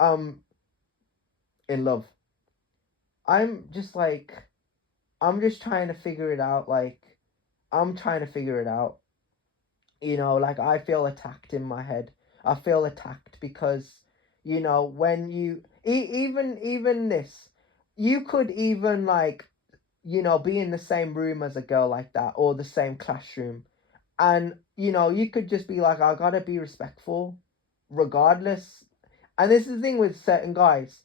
um in love. I'm just like, I'm just trying to figure it out. Like, I'm trying to figure it out. Like, I feel attacked in my head. I feel attacked because, when you even this, you could even, like, be in the same room as a girl like that, or the same classroom, and you could just be like, I gotta be respectful regardless. And this is the thing with certain guys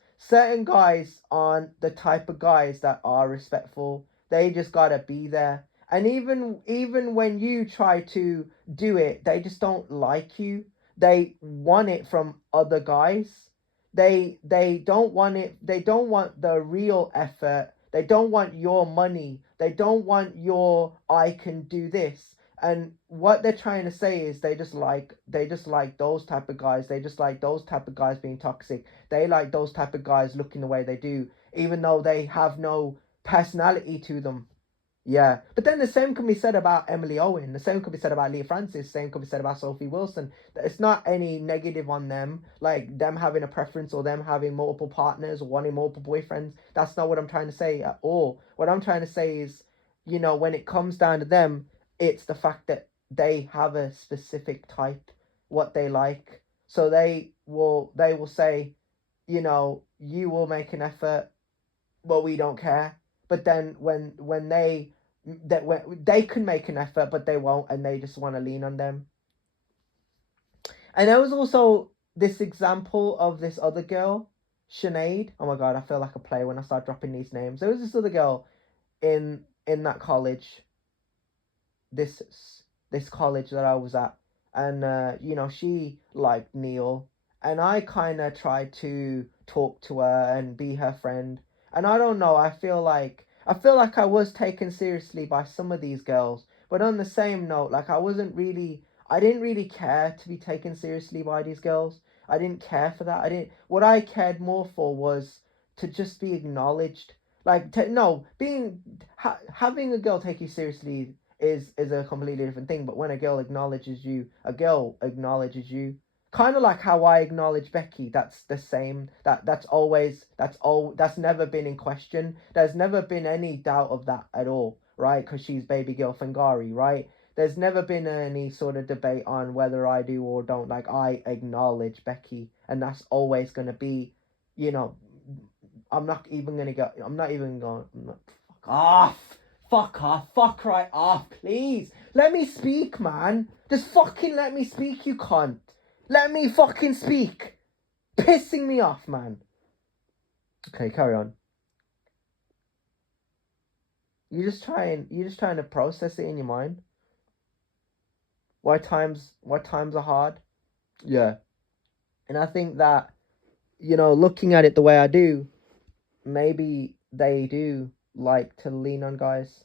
aren't the type of guys that are respectful. They just gotta be there. And even when you try to do it, they just don't like you. They want it from other guys. They don't want it. They don't want the real effort. They don't want your money. They don't want your I can do this. And what they're trying to say is they just like those type of guys. They just like those type of guys being toxic. They like those type of guys looking the way they do, even though they have no personality to them. Yeah, but then the same can be said about Emily Owen. The same could be said about Leah Francis. The same could be said about Sophie Wilson. It's not any negative on them, like them having a preference or them having multiple partners or wanting multiple boyfriends. That's not what I'm trying to say at all. What I'm trying to say is, when it comes down to them, it's the fact that they have a specific type, what they like. So they will say, you will make an effort, but we don't care. But then when when they can make an effort, but they won't, and they just want to lean on them. And there was also this example of this other girl, Sinead. Oh my god, I feel like a player when I start dropping these names. There was this other girl in that college, this this college that I was at, and she liked Neil, and I kind of tried to talk to her and be her friend. And I don't know, I feel like I was taken seriously by some of these girls, but on the same note, like, I didn't really care to be taken seriously by these girls. I didn't care for that. I didn't What I cared more for was to just be acknowledged. Like, no, having a girl take you seriously is a completely different thing. But when a girl acknowledges you, kind of like how I acknowledge Becky. That's the same. That's never been in question. There's never been any doubt of that at all, right? Because she's baby girl Fangari, right? There's never been any sort of debate on whether I do or don't. Like, I acknowledge Becky, and that's always gonna be, you know. I'm not even gonna go. I'm not even going. Fuck off. Fuck off. Fuck right off, please. Let me speak, man. Just fucking let me speak, you cunt. Let me fucking speak. Pissing me off, man. Okay, carry on. You're just trying to process it in your mind. Why times are hard? Yeah. And I think that, looking at it the way I do, maybe they do like to lean on guys.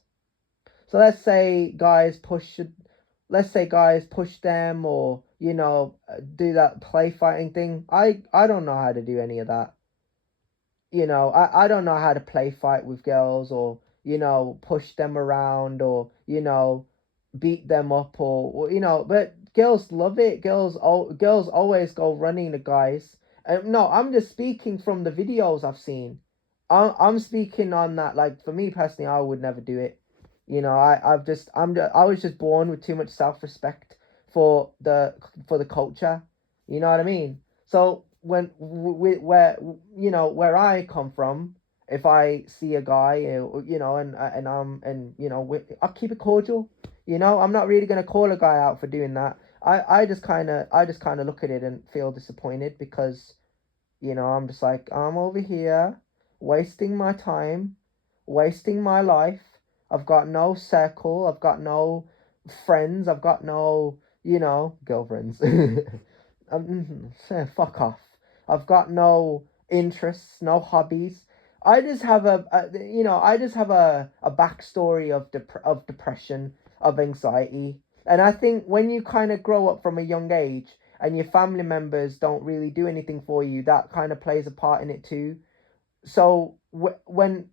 So let's say guys push them, or do that play fighting thing. I don't know how to do any of that. I don't know how to play fight with girls, or push them around, or beat them up, or but girls love it. Girls always go running to guys. No, I'm just speaking from the videos I've seen. I'm speaking on that. Like, for me personally, I would never do it. I was just born with too much self-respect for the culture. You know what I mean? So when where I come from, if I see a guy, I'll keep it cordial. I'm not really gonna call a guy out for doing that. I just kind of look at it and feel disappointed, because I'm just like, I'm over here wasting my time, wasting my life. I've got no circle. I've got no friends. I've got no, girlfriends. Fuck off. I've got no interests, no hobbies. I just have a backstory of depression, of anxiety. And I think when you kind of grow up from a young age, and your family members don't really do anything for you, that kind of plays a part in it too. So when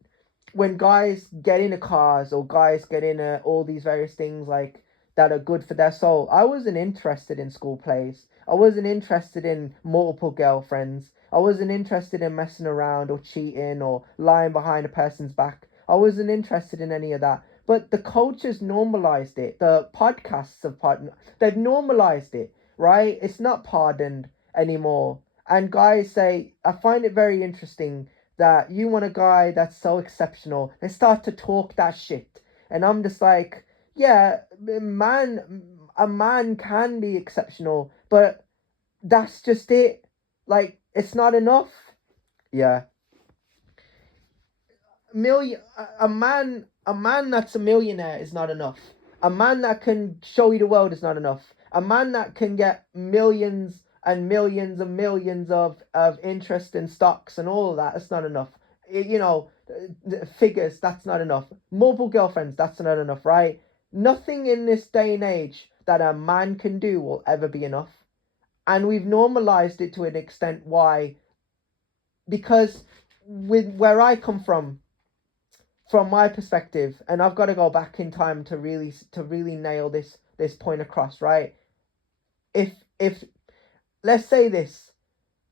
guys get into cars, or guys get into all these various things, like, that are good for their soul, I wasn't interested in school plays. I wasn't interested in multiple girlfriends. I wasn't interested in messing around or cheating or lying behind a person's back. I wasn't interested in any of that. But the culture's normalized it. The podcasts have they've normalized it, right? It's not pardoned anymore. And guys say, I find it very interesting that you want a guy that's so exceptional. They start to talk that shit. And I'm just like, yeah, a man can be exceptional, but that's just it. Like, it's not enough. Yeah. A man that's a millionaire is not enough. A man that can show you the world is not enough. A man that can get millions and millions and millions of interest in stocks and all of that, it's not enough. You know, figures, that's not enough. Multiple girlfriends, that's not enough, right? Nothing in this day and age that a man can do will ever be enough. And we've normalized it to an extent. Why? Because with where I come from my perspective, and I've got to go back in time to really nail this point across, right? If let's say this,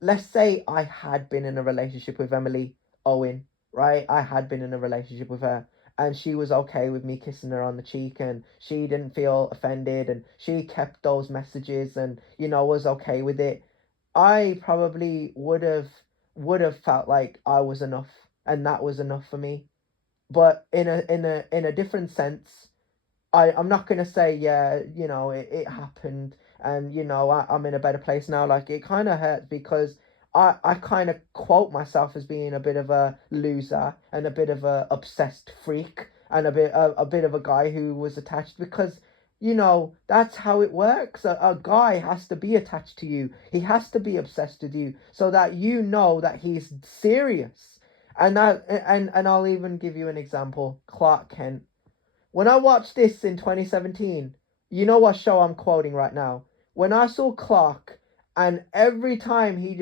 let's say I had been in a relationship with Emily Owen, right? I had been in a relationship with her, and she was okay with me kissing her on the cheek, and she didn't feel offended, and she kept those messages, and was okay with it. I probably would have felt like I was enough, and that was enough for me. But in a different sense, I'm not gonna say, yeah, it happened, and I'm in a better place now. Like, it kind of hurts because I kind of quote myself as being a bit of a loser and a bit of a obsessed freak and a bit of a guy who was attached, because that's how it works. A guy has to be attached to you. He has to be obsessed with you so that that he's serious. And I'll even give you an example. Clark Kent. When I watched this in 2017, you know what show I'm quoting right now? When I saw Clark, and every time he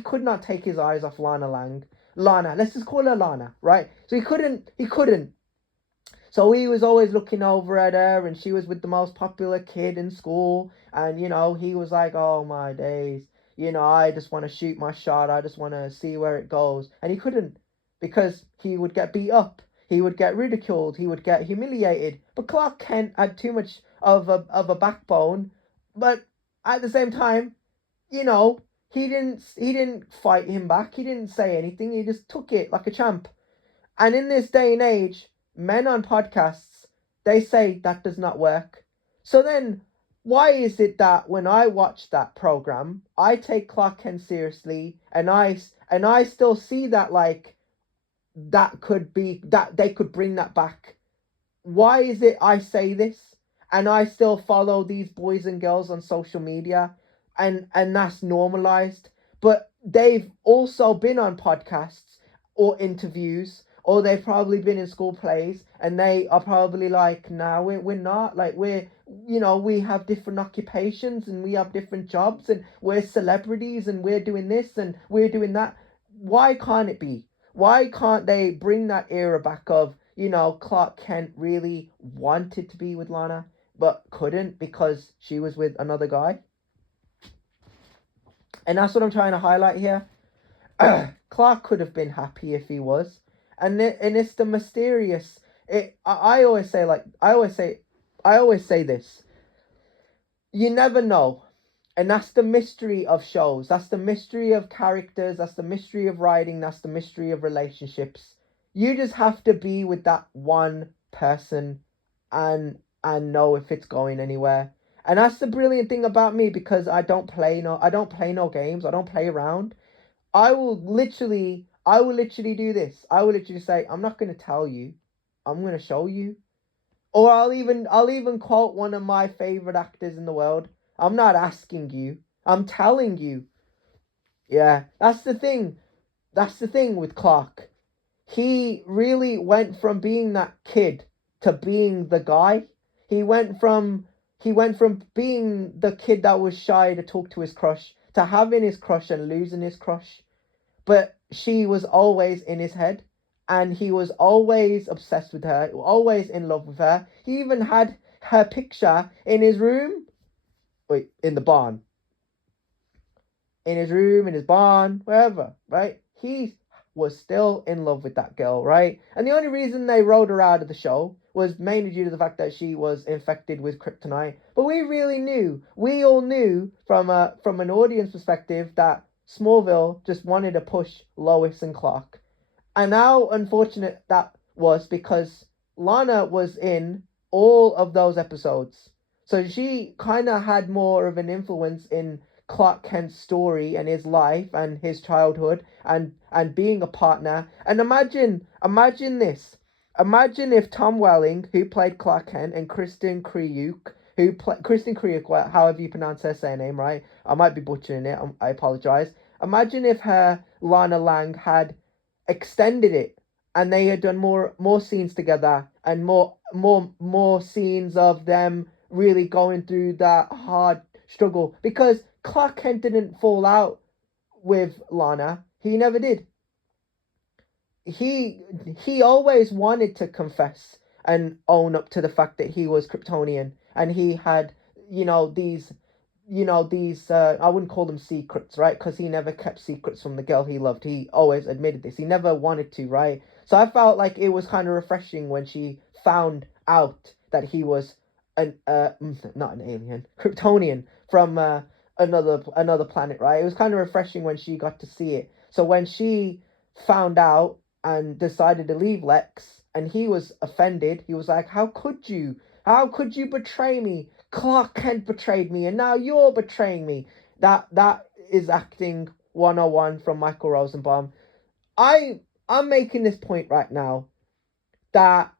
could not take his eyes off Lana Lang. Lana, let's just call her Lana, right? So he couldn't. So he was always looking over at her, and she was with the most popular kid in school, and he was like, oh my days, I just want to shoot my shot, I just want to see where it goes. And he couldn't, because he would get beat up, he would get ridiculed, he would get humiliated. But Clark Kent had too much of a backbone, but at the same time, he didn't fight him back, he didn't say anything, he just took it like a champ. And in this day and age, men on podcasts, they say that does not work. So then, why is it that when I watch that program, I take Clark Kent seriously, and I still see that, like, that could be, that they could bring that back? Why is it I say this and I still follow these boys and girls on social media, and that's normalized? But they've also been on podcasts or interviews, or they've probably been in school plays, and they are probably like, nah, we're not, like, we have different occupations and we have different jobs, and we're celebrities and we're doing this and we're doing that. Why can't it be? Why can't they bring that era back of, Clark Kent really wanted to be with Lana, but couldn't because she was with another guy? And that's what I'm trying to highlight here. Clark could have been happy if he was. And it's the mysterious. I always say this. You never know. And that's the mystery of shows. That's the mystery of characters. That's the mystery of writing. That's the mystery of relationships. You just have to be with that one person and know if it's going anywhere. And that's the brilliant thing about me, because I don't play no games. I don't play around. I will literally do this. I will literally say, I'm not going to tell you. I'm going to show you. Or I'll even quote one of my favorite actors in the world. I'm not asking you, I'm telling you. Yeah, that's the thing. That's the thing with Clark. He really went from being that kid to being the guy. He went from being the kid that was shy to talk to his crush, to having his crush and losing his crush. But she was always in his head, and he was always obsessed with her, always in love with her. He even had her picture in his room. Wait, in the barn. in his room, in his barn, wherever, right? He was still in love with that girl, right? And the only reason they wrote her out of the show was mainly due to the fact that she was infected with kryptonite. But we all knew from an audience perspective that Smallville just wanted to push Lois and Clark. And how unfortunate that was, because Lana was in all of those episodes. So she kind of had more of an influence in Clark Kent's story and his life and his childhood and being a partner. And imagine this. Imagine if Tom Welling, who played Clark Kent, and Kristen Kriuk, however you pronounce her surname, right? I might be butchering it. I apologize. Imagine if Lana Lang had extended it and they had done more scenes together and more scenes of them really going through that hard struggle, because Clark Kent didn't fall out with Lana. He never did. He always wanted to confess and own up to the fact that he was Kryptonian, and he had these I wouldn't call them secrets, right? Because he never kept secrets from the girl he loved. He always admitted this. He never wanted to, right? So I felt like it was kind of refreshing when she found out that he was not an alien, Kryptonian from another planet, right? It was kind of refreshing when she got to see it. So when she found out and decided to leave Lex, and he was offended, he was like, how could you betray me? Clark Kent betrayed me, and now you're betraying me. That is acting 101 from Michael Rosenbaum. I'm making this point right now that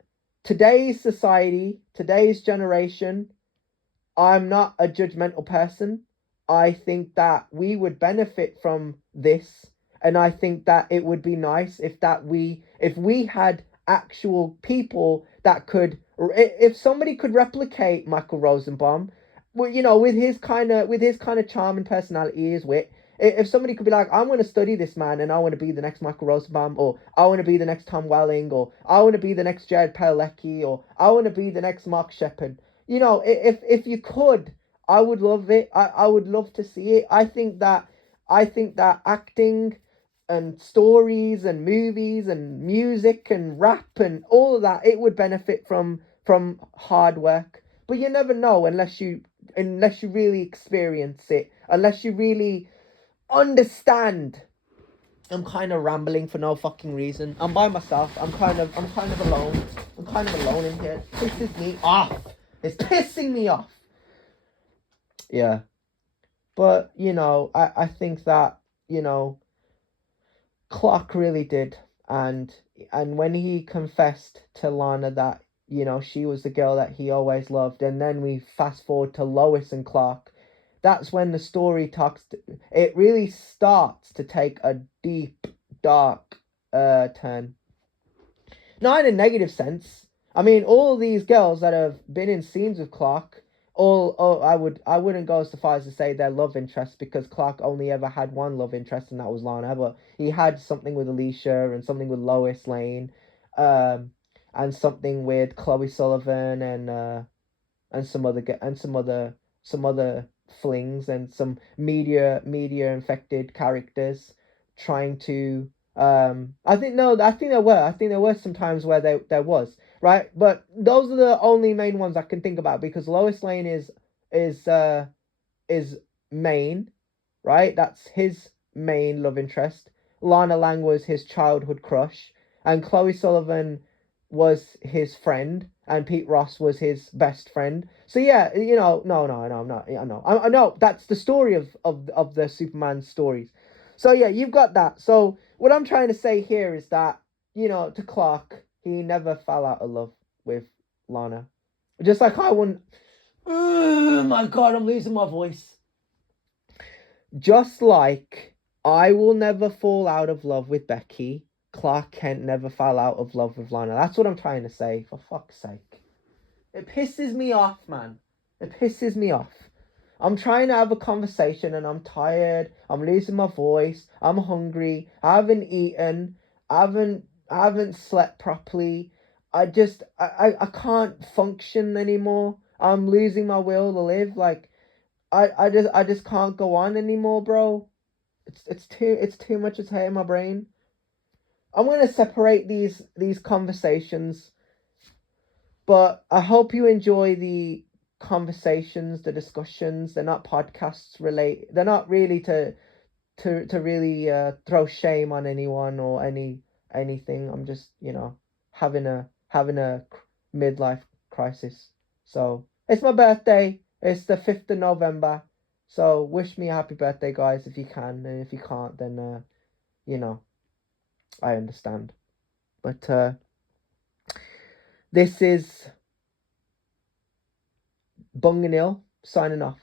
today's society, today's generation, I'm not a judgmental person. I think that we would benefit from this, and I think that it would be nice if we had actual people that could, if somebody could replicate Michael Rosenbaum, well, with his kind of charm and personality, his wit. If somebody could be like, I want to study this man, and I want to be the next Michael Rosenbaum, or I want to be the next Tom Welling, or I want to be the next Jared Padalecki, or I want to be the next Mark Shepard. If you could, I would love it. I would love to see it. I think that acting and stories and movies and music and rap and all of that, it would benefit from hard work. But you never know unless you really experience it, unless you really understand. I'm kind of rambling for no fucking reason. I'm by myself. I'm kind of alone. I'm kind of alone in here. It pisses me off. It's pissing me off. Yeah. But, I think that, Clark really did. And when he confessed to Lana that, she was the girl that he always loved, and then we fast forward to Lois and Clark, that's when the story it really starts to take a deep, dark turn. Not in a negative sense. I mean, all these girls that have been in scenes with Clark, I wouldn't go as far as to say they're love interests, because Clark only ever had one love interest, and that was Lana. But he had something with Alicia and something with Lois Lane, and something with Chloe Sullivan and some other flings and some media infected characters trying to I think there were some times where there was, right? But those are the only main ones I can think about, because Lois Lane is main, right? That's his main love interest. Lana Lang was his childhood crush, and Chloe Sullivan was his friend, and Pete Ross was his best friend. So yeah, no, I'm not. I know that's the story of the Superman stories. So yeah, you've got that. So what I'm trying to say here is that, to Clark, he never fell out of love with Lana. Just like I wouldn't. Oh my God, I'm losing my voice. Just like I will never fall out of love with Becky, Clark Kent never fell out of love with Lana. That's what I'm trying to say, for fuck's sake. It pisses me off, man. It pisses me off. I'm trying to have a conversation and I'm tired. I'm losing my voice. I'm hungry. I haven't eaten. I haven't slept properly. I can't function anymore. I'm losing my will to live. Like, I just can't go on anymore, bro. It's too much to in my brain. I'm gonna separate these conversations, but I hope you enjoy the conversations, the discussions. They're not podcasts relate. They're not really to really throw shame on anyone or anything. I'm just having a midlife crisis. So it's my birthday. It's the 5th of November. So wish me a happy birthday, guys, if you can, and if you can't, then I understand. But this is Bunganil signing off.